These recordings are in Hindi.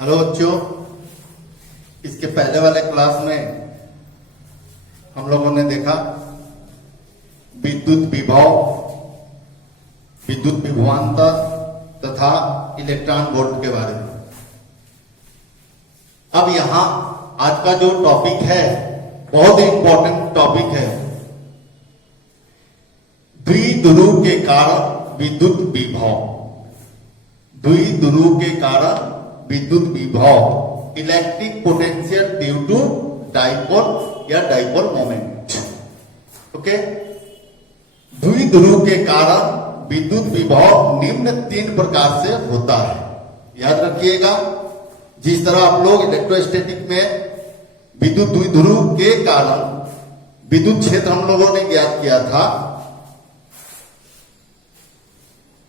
हेलो बच्चों, इसके पहले वाले क्लास में हम लोगों ने देखा विद्युत विभव, विद्युत विभवांतर तथा इलेक्ट्रॉन वोल्ट के बारे में। अब यहां आज का जो टॉपिक है बहुत ही इंपॉर्टेंट टॉपिक है। द्विध्रुव के कारण विद्युत विभव, द्विध्रुव के कारण विद्युत विभव, electric potential due to dipole या डाइपोल मोमेंट। ओके, द्विध्रुव के कारण विद्युत विभव निम्न 3 प्रकार से होता है। याद रखिएगा, जिस तरह आप लोग इलेक्ट्रोस्टैटिक में विद्युत द्विध्रुव के कारण विद्युत क्षेत्र हम लोगों ने ज्ञात किया था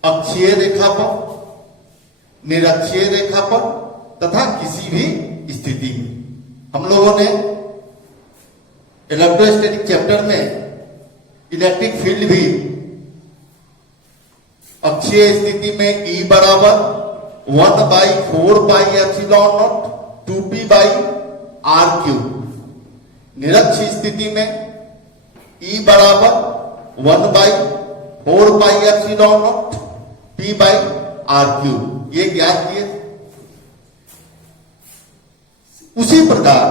अक्षीय रेखा पर, निरक्षीय रेखा पर तथा किसी भी स्थिति में। हम लोगों ने इलेक्ट्रोस्टैटिक चैप्टर में इलेक्ट्रिक फील्ड भी अक्षीय स्थिति में E बराबर 1/4πε0 2p/r³, निरक्षीय स्थिति में E बराबर 1/4πε0 p/r³, ये ज्ञात किए। उसी प्रकार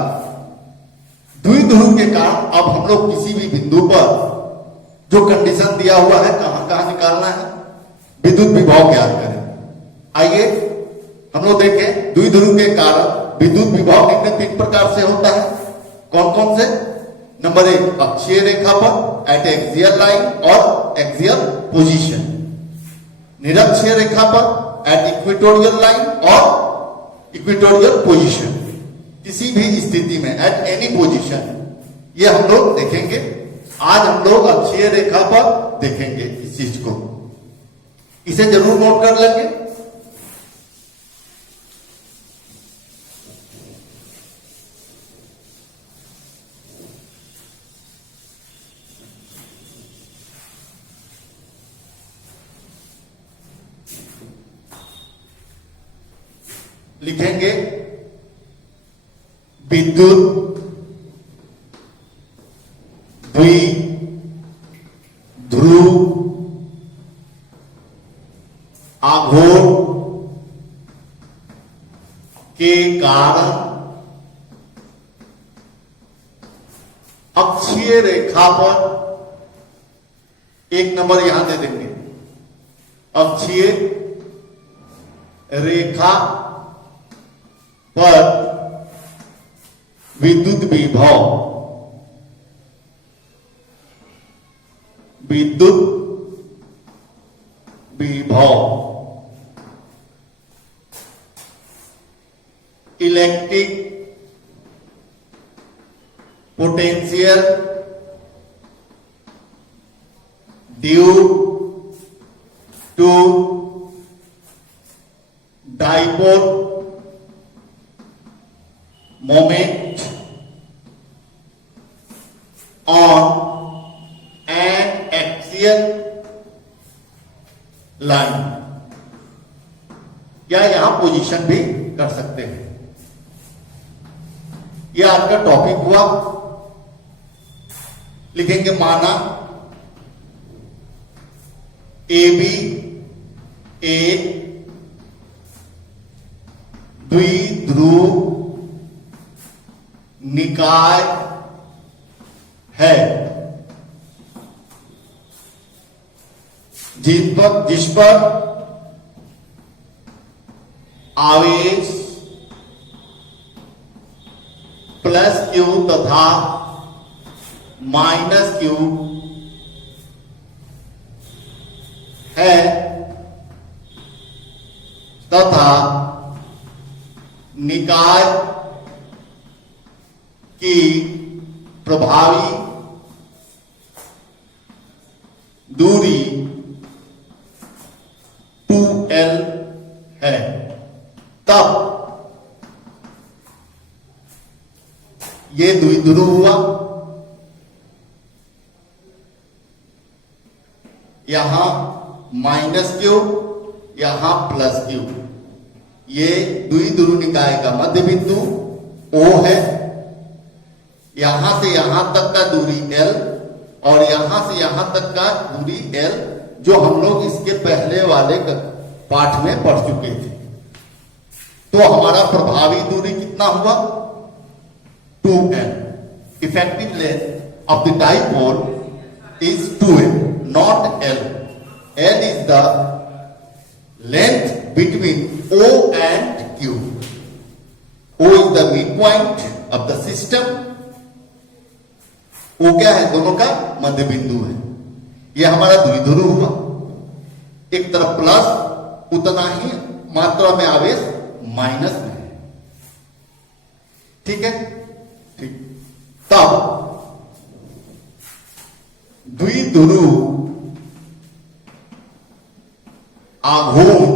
द्विध्रुव के कारण अब हम लोग किसी भी बिंदु पर जो कंडीशन दिया हुआ है कहां कहां निकालना है, विद्युत विभव ज्ञात करें। आइए हम लोग देखें, द्विध्रुव के कारण विद्युत विभव निम्न 3 प्रकार से होता है। कौन कौन से? नंबर 1, अक्षीय रेखा पर एट एक्सियल लाइन और एक्सियल पोजीशन, निरक्षीय रेखा पर एट इक्वेटोरियल लाइन और इक्वेटोरियल पोजीशन, किसी भी स्थिति में एट एनी पोजीशन। ये हम लोग देखेंगे। आज हम लोग अक्षीय रेखा पर देखेंगे इस चीज को, इसे जरूर नोट कर लेंगे। लिखेंगे विद्युत द्विध्रुव आघूर्ण के कारण अक्षीय रेखा पर, एक नंबर यहां दे देंगे, अक्षीय रेखा पर विद्युत विभव, विद्युत विभव electric potential due to dipole moment on an axial line, या यहां पोजीशन भी कर सकते हैं। यह आपका टॉपिक हुआ। लिखेंगे माना AB एक द्विध्रुव निकाय है जिस पर आवेश +q तथा -q है तथा निकाय की प्रभावी दूरी 2l है, तब ये द्विध्रुव हुआ। यहां -q, यहां +q, ये द्विध्रुव निकाय का मध्य बिंदु O है, यहां से यहां तक का दूरी L और यहां से यहां तक का दूरी L, जो हम लोग इसके पहले वाले पाठ में पढ़ चुके थे। तो हमारा प्रभावी दूरी कितना हुआ? 2L। Effective length of the dipole is 2L, not L. L is the length between O and Q. O is the midpoint of the system. O क्या है? दोनों का मध्य बिंदु है। यह हमारा द्विध्रुव हुआ, एक तरफ प्लस, उतना ही मात्रा में आवेश माइनस में है। ठीक है, ठीक। तब द्विध्रुव आघूर्ण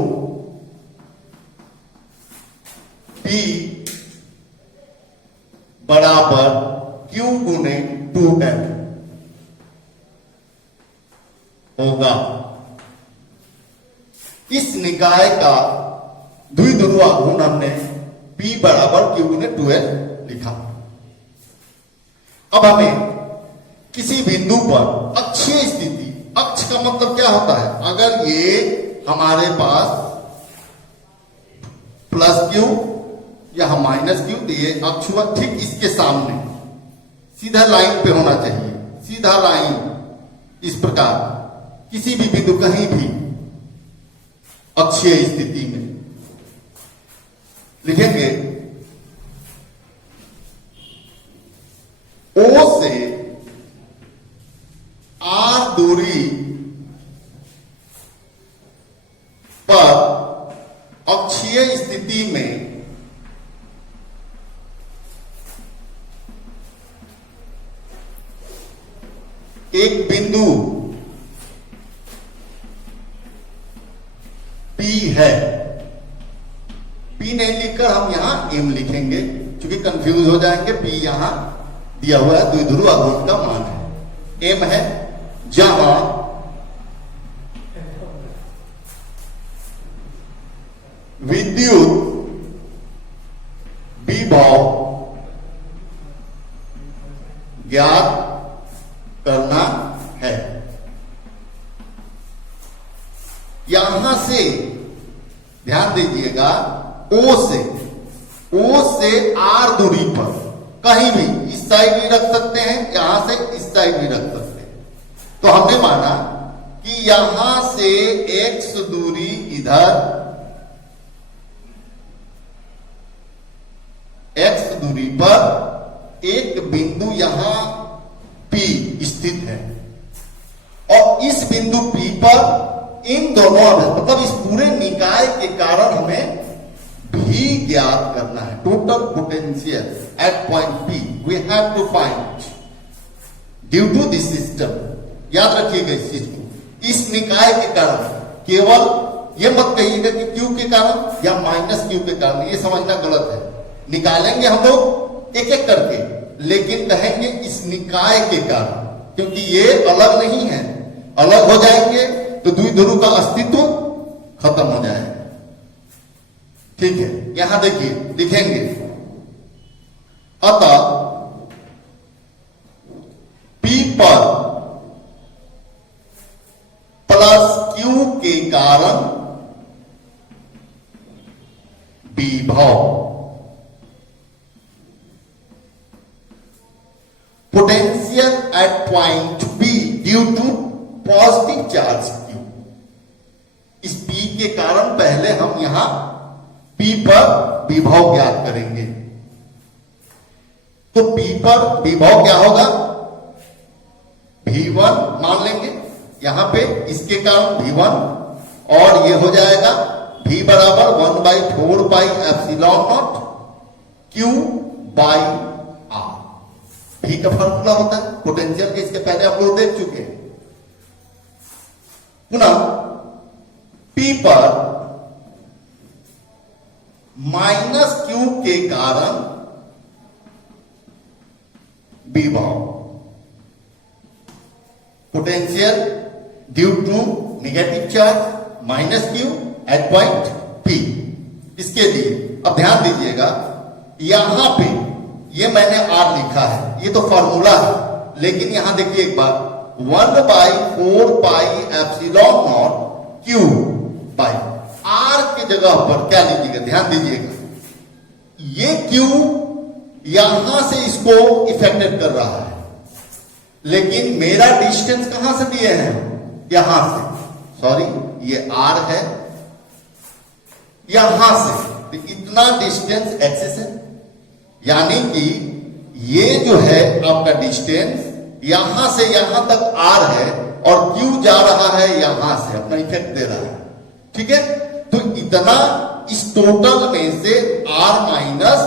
P बराबर Q गुने 2L होगा। इस निकाय का द्विध्रुव आघूर्ण हमने P बराबर Q गुने 2L लिखा। अब हमें किसी बिंदु पर अक्षीय स्थिति, अक्ष का मतलब क्या होता है? अगर ये हमारे पास प्लस Q या माइनस Q, तो ये अक्ष हुआ, ठीक इसके सामने सीधा लाइन पे होना चाहिए, सीधा लाइन। इस प्रकार किसी भी बिंदु, कहीं भी अक्षीय स्थिति में लिखेंगे O से R दूरी पर अक्षीय स्थिति में एक बिंदु P है। P नहीं लिखकर हम यहां M लिखेंगे, क्योंकि कंफ्यूज हो जाएंगे। P यहां दिया हुआ है, द्विध्रुव आघूर्ण का मान है। M है जहां विद्युत विभव ज्ञात करना है। यहां से ध्यान दीजिएगा, O से R दूरी पर कहीं भी, इस साइड भी रख सकते हैं, यहां से इस साइड भी रख सकते हैं। तो हमने माना कि यहां से X दूरी इधर, X दूरी पर एक बिंदु यहां P स्थित है, और इस बिंदु P पर इन दोनों, मतलब इस पूरे निकाय के कारण हमें भी ज्ञात करना है। Total potential at point P we have to find due to this system. याद रखिएगा इस चीज को, इस निकाय के कारण। केवल ये मत कहिएगा कि Q के कारण या माइनस Q के कारण, ये समझना गलत है। निकालेंगे हम लोग एक एक करके, लेकिन कहेंगे इस निकाय के कारण, क्योंकि ये अलग नहीं है। अलग हो जाएंगे तो द्विध्रुव का अस्तित्व खत्म हो जाएगा। ठीक है, यहां देखिए लिखेंगे, अतः P पर प्लस Q के कारण विभव, potential at point P due to positive charge Q। इस P के कारण पहले हम यहां P पर विभव ज्ञात करेंगे। तो P पर विभव क्या होगा? V1 मान लेंगे यहां पे, इसके कारण V1, और ये हो जाएगा V बराबर 1/4 pi epsilon not Q by R। V का फॉर्मूला होता है पोटेंशियल के, इसके पहले आप लोग देख चुके हैं। पुनः P पर माइनस Q के कारण विभव, potential due to negative charge minus Q at point P। इसके लिए अब ध्यान दीजिएगा, यहां पे ये मैंने आर लिखा है, ये तो फॉर्मूला है, लेकिन यहां देखिए एक बार 1/4 pi epsilon naught Q by R की जगह पर क्या लीजिएगा, ध्यान दीजिएगा, ये क्यू यहां से इसको इफेक्टेड कर रहा है, लेकिन मेरा डिस्टेंस कहां से दिए हैं, यहां से, सॉरी ये आर है, यहां से तो इतना डिस्टेंस एक्सेस है, यानी कि ये जो है आपका डिस्टेंस यहां से यहां तक आर है और क्यू जा रहा है यहां से, अपना इफेक्ट दे रहा है, ठीक है। तो इतना इस टोटल में से आर माइनस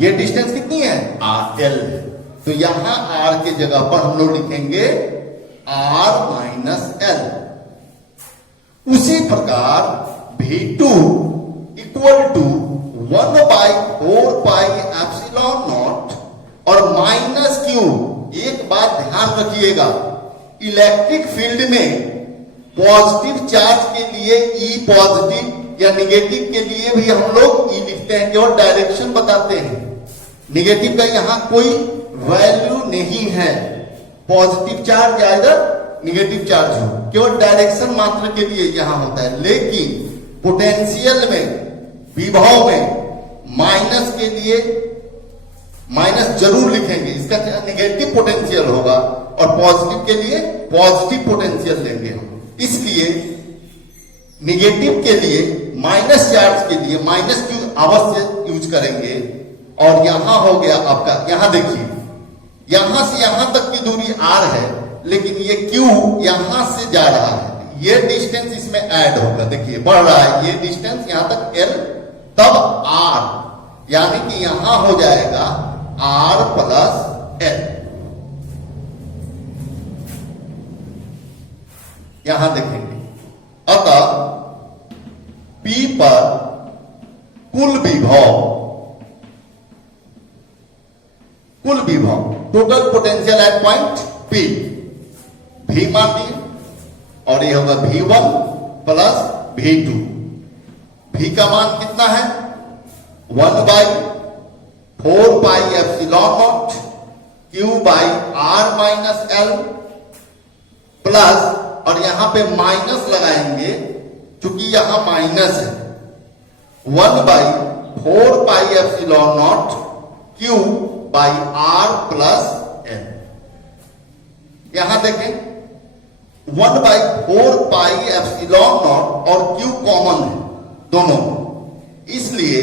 ये डिस्टेंस कितनी है, आर एल है, तो यहां आर के जगह पर हम लोग लिखेंगे आर माइनस एल। उसी प्रकार V2 equal to 1/4 pi epsilon naught और माइनस क्यू। एक बात ध्यान रखिएगा, इलेक्ट्रिक फील्ड में पॉजिटिव चार्ज के लिए ई पॉजिटिव या निगेटिव के लिए भी हम लोग ई लिखते हैं, केवल डायरेक्शन बताते हैं, निगेटिव का यहां कोई वैल्यू नहीं है, पॉजिटिव चार्ज या इधर निगेटिव चार्ज हो, केवल डायरेक्शन मात्र के लिए यहां होता है। लेकिन पोटेंशियल में, विभव में माइनस के लिए माइनस जरूर लिखेंगे, इसका निगेटिव पोटेंशियल होगा, और पॉजिटिव के लिए पॉजिटिव पोटेंशियल लेंगे हम, इसलिए निगेटिव के लिए माइनस चार्ज के लिए माइनस क्यू अवश्य यूज करेंगे। और यहां हो गया आपका, यहां देखिए, यहां से यहां तक की दूरी आर है, लेकिन ये क्यू यहां से जा रहा है, ये डिस्टेंस इसमें ऐड होगा, देखिए बढ़ रहा है ये डिस्टेंस यहां तक एल, तब आर, यानी कि यहां हो जाएगा आर प्लस एल। यहां देखेंगे, अतः P पर कुल विभव total potential at point P V मान दिए, और ये होगा V1 प्लस V2। V का मान कितना है, 1/4 pi epsilon naught Q by R minus L plus, और यहां पे माइनस लगाएंगे क्योंकि यहां माइनस है, 1/4 pi epsilon naught Q by R plus L. यहां देखें 1/4 पाई एप्सिलॉन नॉट और क्यू कॉमन है दोनों, इसलिए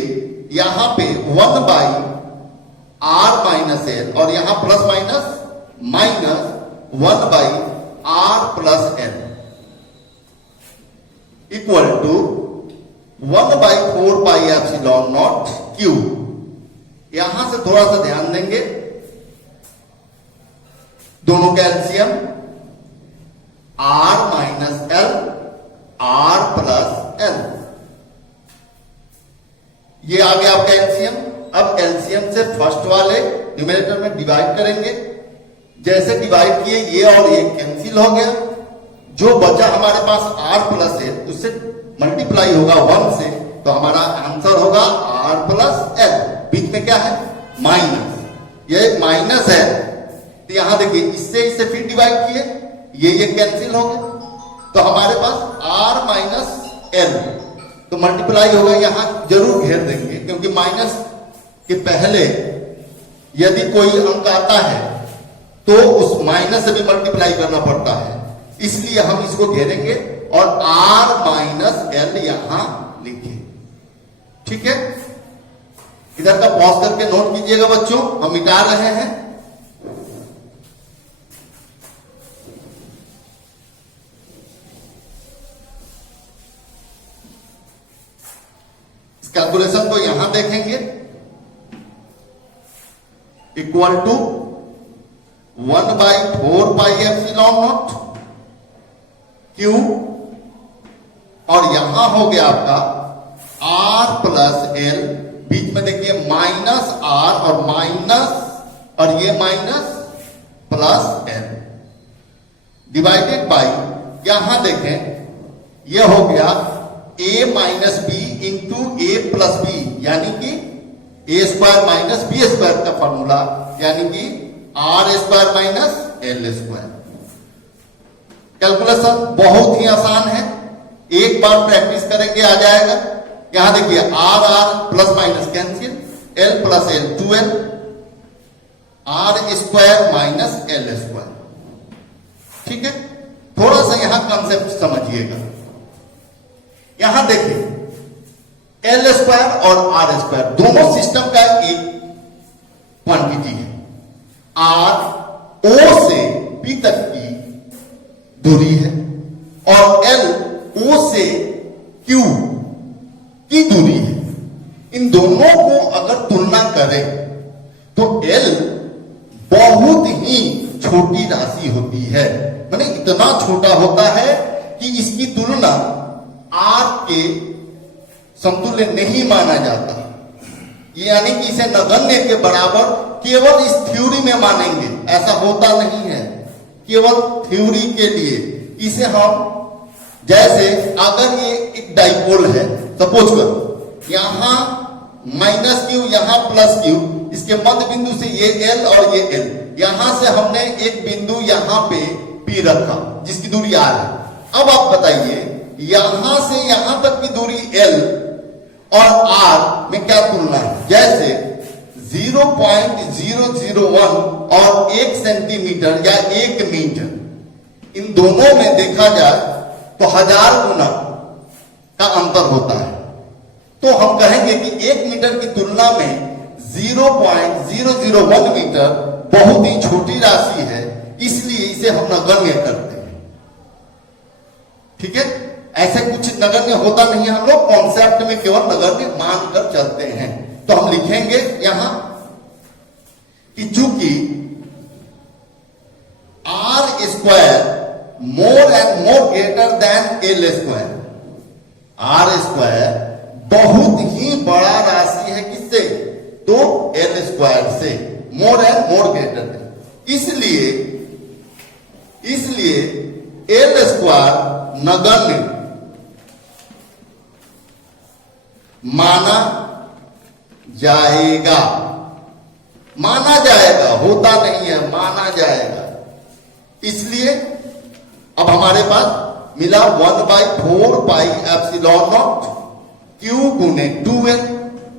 यहां पे 1/r माइनस एल, और यहां plus minus minus 1/r plus L equal to 1/4 pi epsilon naught Q. यहां से थोड़ा सा ध्यान देंगे, दोनों का LCM R minus L, R plus L, ये आ गया आपका एलसीएम। अब एलसीएम से फर्स्ट वाले न्यूमरेटर में डिवाइड करेंगे, जैसे डिवाइड किए ये और ये कैंसिल हो गया, जो बचा हमारे पास आर प्लस एल, उससे मल्टीप्लाई होगा 1 से, तो हमारा आंसर होगा आर प्लस एल। बीच में क्या है, माइनस, ये माइनस है, तो यहां देखिए इससे इसे फिर डिवाइड किए, ये कैंसिल हो गया, तो हमारे पास आर माइनस एल, तो मल्टीप्लाई होगा, यहां जरूर घेर देंगे, क्योंकि माइनस के पहले यदि कोई अंक आता है तो उस माइनस से भी मल्टीप्लाई करना पड़ता है, इसलिए हम इसको घेरेंगे और आर माइनस एल यहां लिखे, ठीक है। इधर का पॉज करके नोट कीजिएगा बच्चों, हम मिटा रहे हैं। कैलकुलेशन को यहां देखेंगे, equal to 1/4 pi epsilon naught Q, और यहां हो गया आपका आर प्लस एल, बीच में देखिए माइनस आर और माइनस, और ये minus plus L divided by, यहां देखें ये हो गया A minus B into A plus B, यानी कि A square minus B square का फॉर्मूला, यानी कि R square minus L square. Calculation बहुत ही आसान है, एक बार प्रैक्टिस करेंगे आ जाएगा। यहां देखिए R R plus minus cancel, L plus L 2l, R square minus L square. ठीक है, थोड़ा सा यहां कंसेप्ट समझिएगा। यहां देखिए एल स्क्वायर और आर स्क्वायर दोनों सिस्टम का एक क्वांटिटी है। आर ओ से पी तक की दूरी है और एल ओ से क्यू की दूरी है। इन दोनों को अगर तुलना करें तो एल बहुत ही छोटी राशि होती है, माने इतना छोटा होता है कि इसकी तुलना आर के समतुल्य नहीं माना जाता, यानी कि इसे नगण्य के बराबर केवल इस थ्योरी में मानेंगे, ऐसा होता नहीं है। केवल थ्योरी के लिए इसे हम, जैसे अगर ये एक डाइपोल है, सपोज करो यहां माइनस क्यू यहां प्लस क्यू, इसके मध्य बिंदु से ये एल और ये एल, यहां से हमने एक बिंदु यहां पे पी रखा जिसकी दूरी आर है। अब आप बताइए यहां से यहां तक की दूरी एल और आर में क्या तुलना है? जैसे 0.001 और 1 सेंटीमीटर या 1 मीटर, इन दोनों में देखा जाए तो 1000 गुना का अंतर होता है। तो हम कहेंगे कि 1 मीटर की तुलना में 0.001 मीटर बहुत ही छोटी राशि है, इसलिए इसे हम नगण्य करते हैं। ठीक है, ऐसे कुछ नगण्य होता नहीं है, हम लोग कॉन्सेप्ट में केवल नगण्य मानकर चलते हैं। तो हम लिखेंगे यहां कि चूंकि R square more and more greater than L square, R square बहुत ही बड़ा राशि है किससे? तो एल स्क्वायर से, मोर एंड मोर ग्रेटर देन, इसलिए एल स्क्वायर नगण्य माना जाएगा, माना जाएगा, होता नहीं है, माना जाएगा। इसलिए अब हमारे पास मिला 1/4 पाई एप्सिलॉन नॉट क्यू गुने 2l,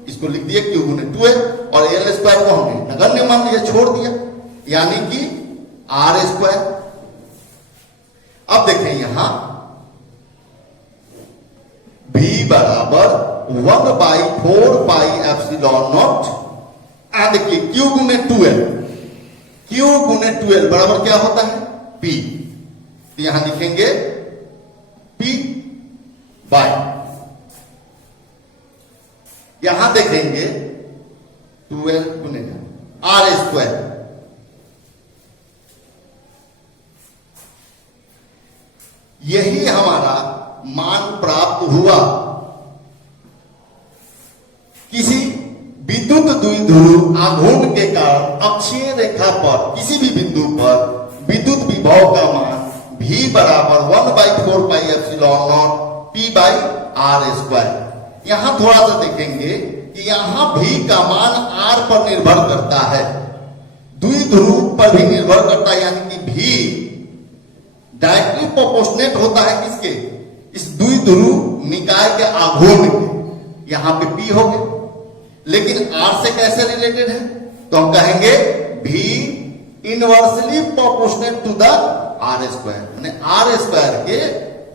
इसको लिख दिया क्यू गुने 2l, और एल स्क्वायर को हमने नगण्य मान लिया, छोड़ दिया, यानी कि आर स्क्वायर। अब देखें यहां v बराबर 1/4 pi epsilon not and Q गुने 2l, क्यू गुने 2l बराबर क्या होता है? p। तो यहां लिखेंगे p बाय, यहां देखेंगे 12 गुने आर स्क्वायर। यही हमारा मान प्राप्त हुआ। किसी विद्युत द्विध्रुव आघूर्ण के कारण अक्षीय रेखा पर किसी भी बिंदु पर विद्युत विभव का मान v बराबर 1/4 pi epsilon naught p by R square. यहां थोड़ा सा देखेंगे कि यहां v का मान r पर निर्भर करता है, द्विध्रुव पर भी निर्भर करता है, यानी कि v डायरेक्टली प्रोपोर्शनेट होता है किसके? इस द्विध्रुव निकाय के आघूर्ण के। यहां पे p हो गया, लेकिन r से कैसे रिलेटेड है? तो हम कहेंगे v inversely proportionate to the R square, यानी आर स्क्वायर के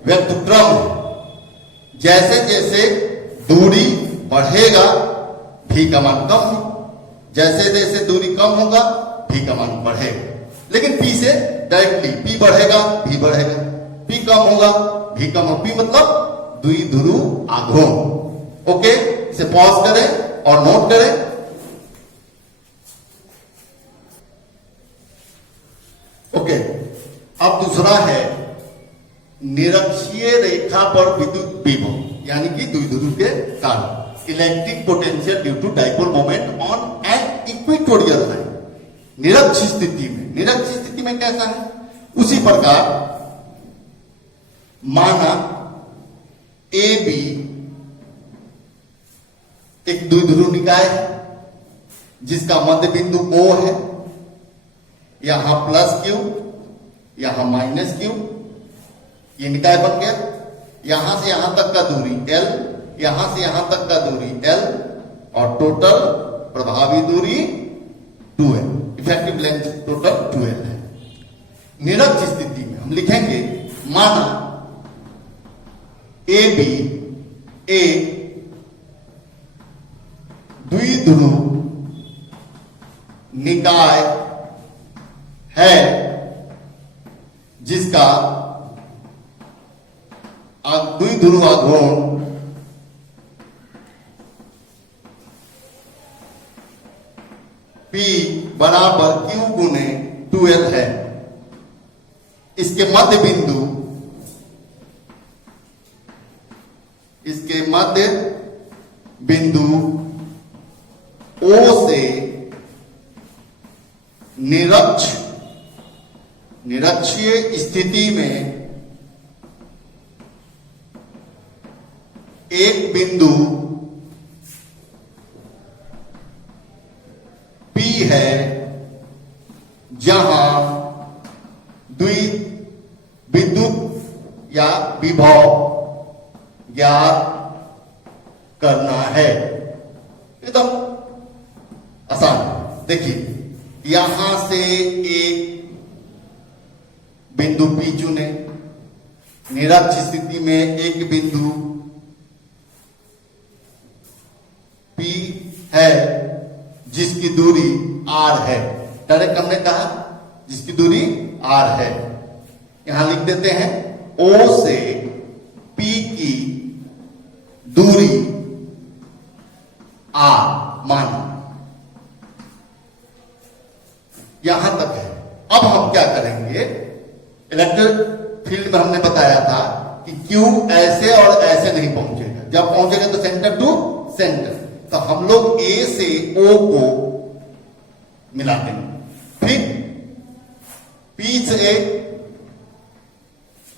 व्युत्क्रम। जैसे जैसे दूरी बढ़ेगा v का मान कम हो, जैसे जैसे दूरी कम होगा v का मान बढ़ेगा। लेकिन p से डायरेक्टली p बढ़ेगा v बढ़ेगा, p कम होगा v कम होगा, p मतलब द्विध्रुव आघूर्ण। ओके, इसे पॉज करें और नोट करें। ओके, अब दूसरा है निरक्षीय रेखा पर विद्युत विभव, यानी कि द्विध्रुव के कारण electric potential due to dipole moment on an equatorial line. निरक्ष स्थिति में, निरक्ष स्थिति में कैसा है? उसी प्रकार माना ए बी एक द्विध्रुव निकाय है जिसका मध्य बिंदु O है। यहां प्लस Q, यहां माइनस Q, ये निकाय बन गया। यहां से यहां तक का दूरी L, यहां से यहां तक का दूरी L और टोटल प्रभावी दूरी 2L, effective length total 2L है। निरक्ष स्थिति में हम लिखेंगे माना ए बी एक द्विध्रुव निकाय है जिसका द्विध्रुव आघूर्ण P बराबर Q गुने 2L है। इसके मध्य बिंदु O से निरक्षीय स्थिति में एक बिंदु P है जहां विद्युत या विभव ज्ञात करना है। एकदम आसान। देखिए यहां से एक बिंदु P चुने, निरक्ष स्थिति में एक बिंदु P है जिसकी दूरी R है। डायरेक्ट हमने कहा जिसकी दूरी R है। यहां लिख देते हैं O से P की दूरी R मान यहां तक है। अब हम क्या करेंगे, इलेक्ट्रिक फील्ड में हमने बताया था कि Q ऐसे और ऐसे नहीं पहुंचेगा। जब पहुंचेगा तो सेंटर टू सेंटर, तो हम लोग A से O को मिला देंगे, फिर P से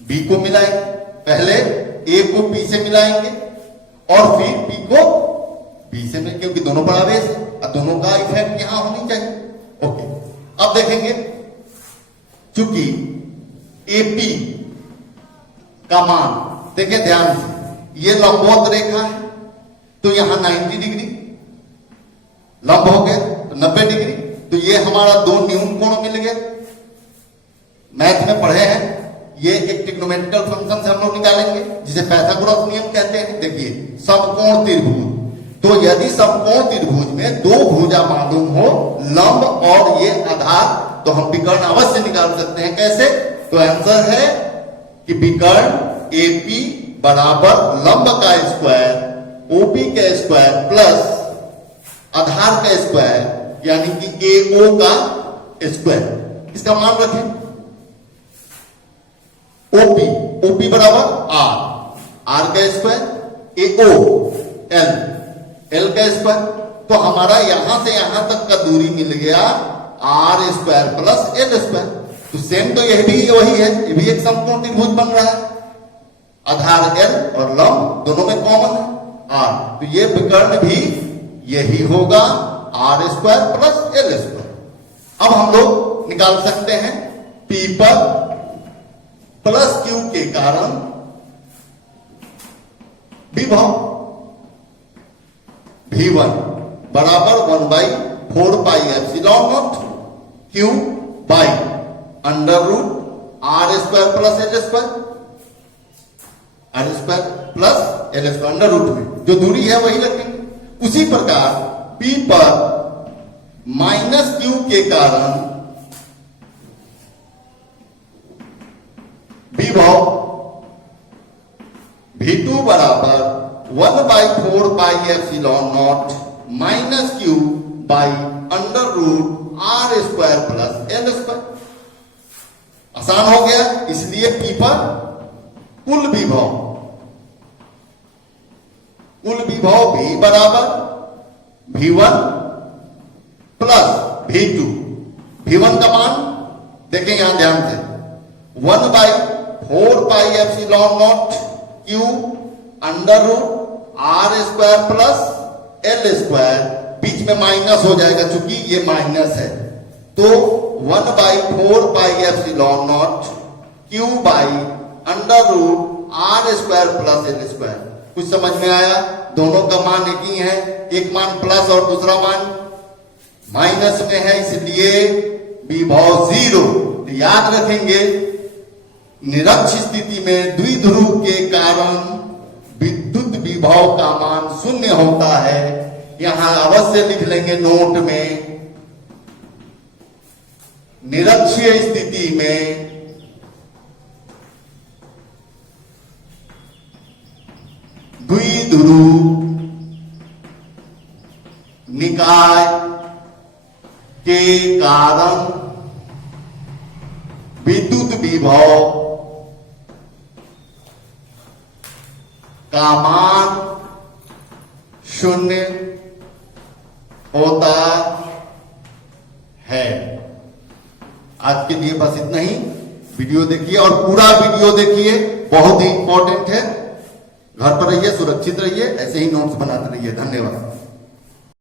B को मिलाएंगे। पहले A को P से मिलाएंगे और फिर P को B से मिलाएंगे, क्योंकि दोनों बड़ा बेस है और दोनों का इफेक्ट यहां होनी चाहिए। ओके, अब देखेंगे चूंकि AP का मान देखिए ध्यान से, ये लंबवत रेखा है तो यहां 90 डिग्री लंब हो गया, तो 90 डिग्री, तो ये हमारा दो न्यून कोण मिल गए। मैथ में पढ़े हैं, ये एक ट्रिग्नोमेट्रिकल फंक्शन से हम लोग निकालेंगे जिसे पाइथागोरस नियम कहते हैं। देखिए समकोण त्रिभुज, तो यदि समकोण त्रिभुज में दो भुजा मालूम हो, लंब और ये आधार, तो हम विकर्ण अवश्य निकाल सकते हैं। कैसे? तो आंसर है कि विकर्ण AP बराबर लंब का स्क्वायर OP का स्क्वायर प्लस आधार का स्क्वायर यानी कि AO का स्क्वायर। इसका मान रखें OP बराबर R का स्क्वायर, AO L का स्क्वायर। तो हमारा यहां से यहां तक का दूरी मिल गया R square plus L square. तो सेम तो यह भी वही है, ये भी एक समकोण त्रिभुज बन रहा है। आधार L और लंब दोनों में कॉमन है R, तो ये विकर्ण भी यही होगा R square plus L square. अब हम लोग निकाल सकते हैं P पर प्लस Q के कारण विभव V1 बराबर 1/4πε0 Q by under root R square plus L square, R square plus L square under root में जो दूरी है वही रखेंगे। उसी प्रकार P पर माइनस Q के कारण विभव V2 बराबर 1/4πε0 minus Q by under root R square plus L square. आसान हो गया, इसलिए P पर कुल विभव V बराबर V1 प्लस V2। V1 का मान देखें यहां ध्यान से 1/4πε0 Q under root R square plus L square, बीच में माइनस हो जाएगा चूंकि ये माइनस है, तो 1/4πε0 Q by under root R square plus L square. कुछ समझ में आया? दोनों का मान एक ही है, एक मान प्लस और दूसरा मान माइनस में है, इसलिए विभव 0। तो याद रखेंगे निरक्ष स्थिति में द्विध्रुव के कारण विद्युत विभव का मान 0 होता है। यहां अवश्य लिख लेंगे नोट में, निरक्षीय स्थिति में द्विध्रुव निकाय के कारण विद्युत विभव का मान 0 होता है। आज के लिए बस इतना ही। वीडियो देखिए और पूरा वीडियो देखिए, बहुत ही इंपॉर्टेंट है। घर पर रहिए, सुरक्षित रहिए, ऐसे ही नोट्स बनाते रहिए। धन्यवाद।